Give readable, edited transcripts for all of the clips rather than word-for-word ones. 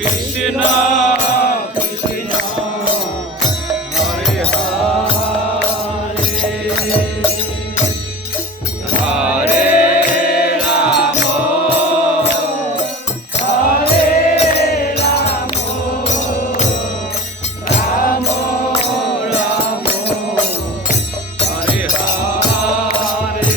Krishna Krishna Hare Hare Hare Ramo Hare Ramo Ramo Ramo Hare Hare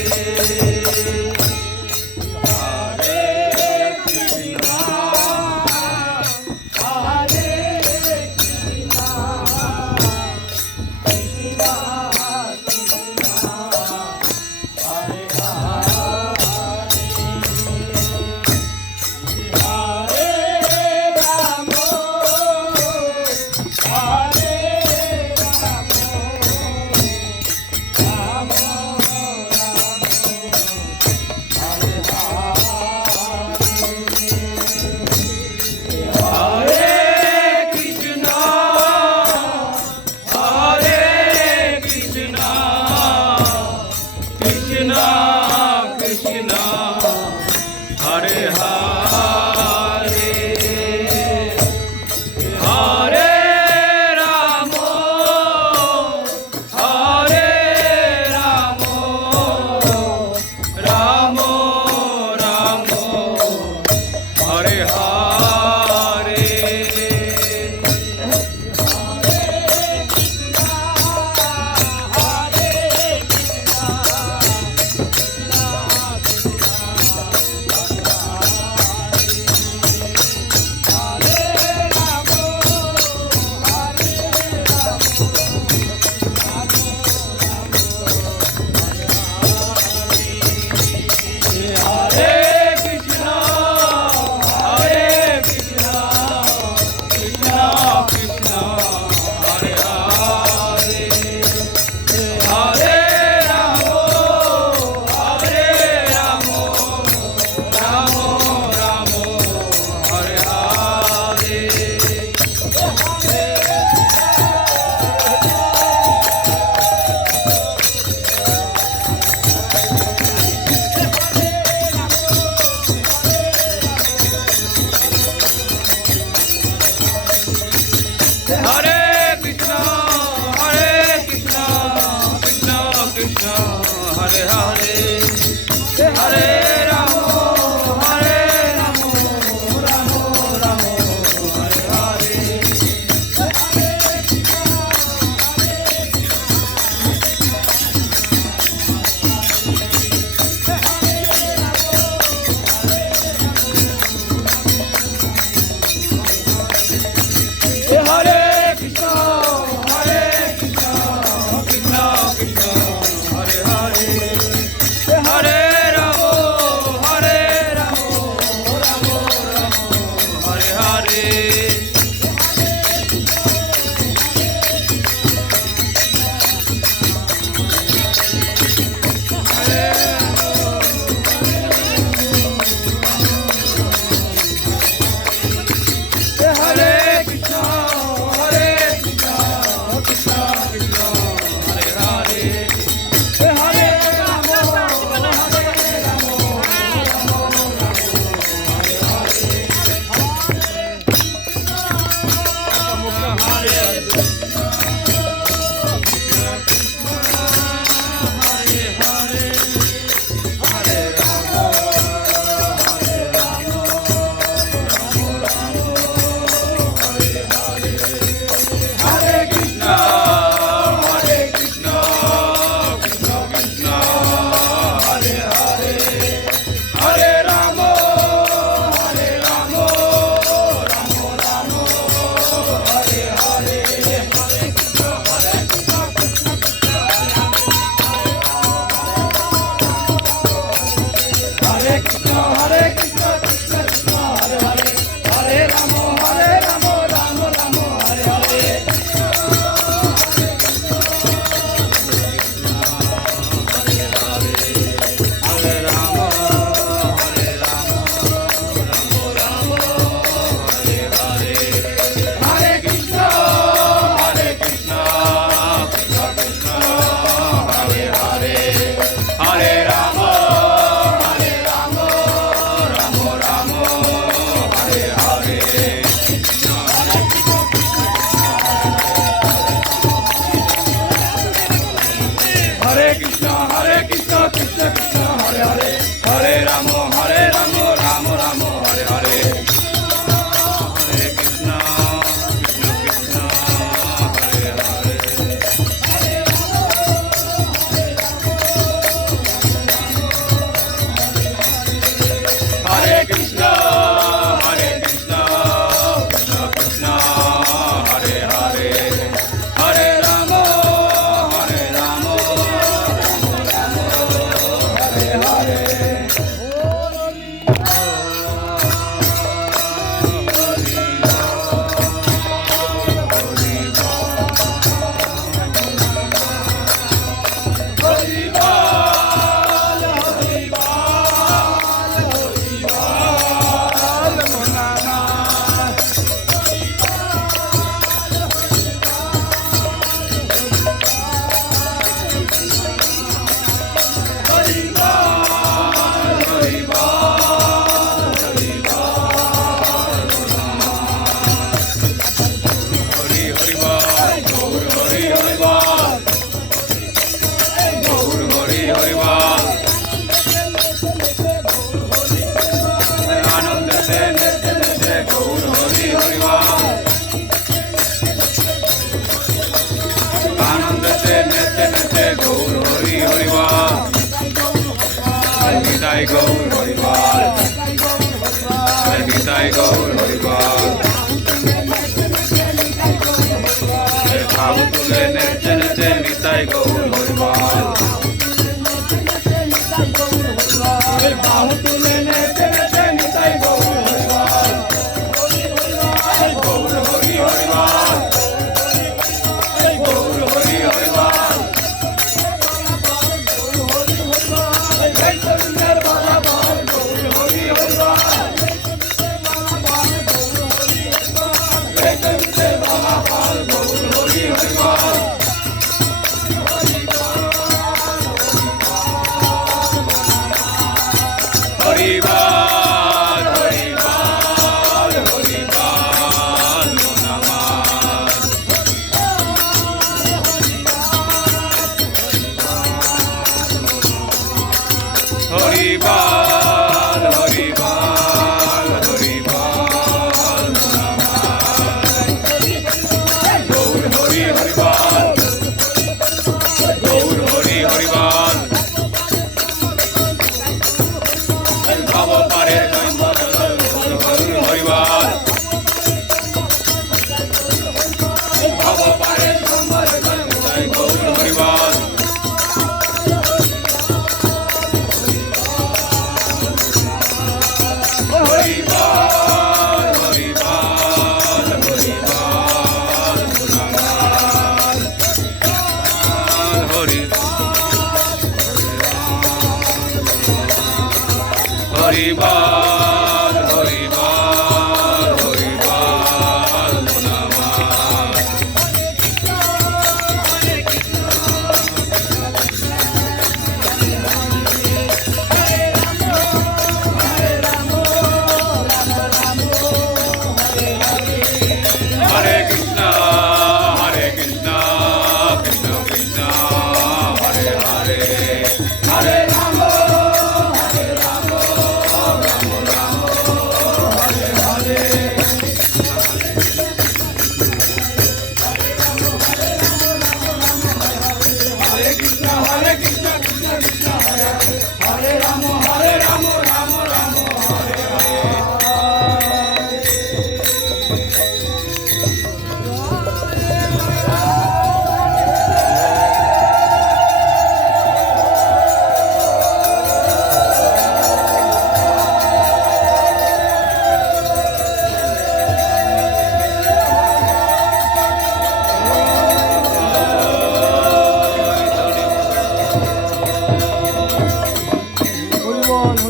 Krishna Krishna Hare Hare Hare Ramo Hare Ramo Ramo Ramo Hare Hare Hare Krishna, Hare Krishna, Krishna Krishna, Hare Hare, Hare Ramo, Hare Ramo, Ramo Ramo, Hare Hare. Hare Krishna, Hare Krishna, Krishna Krishna, Hare Hare, Hare Ramo, Hare Ramo, Ramo Ramo, Hare Hare. Hare Krishna, Hare Krishna, Krishna Krishna, Hare Hare, Hare Ramo, Hare Ramo, Ramo Ramo, Hare Hare. Hare Krishna, Krishna Krishna, Hare Hare, Hare Rama, Rama Rama, Hare Hare. Hare Krishna, Krishna Krishna, Hare Hare. Hare Krishna, Krishna Krishna, Hare Hare, Hare Rama, Nitai Gaur Haribal, Nitai Gaur Haribal. Thavu tule nirjane Nitai Gaur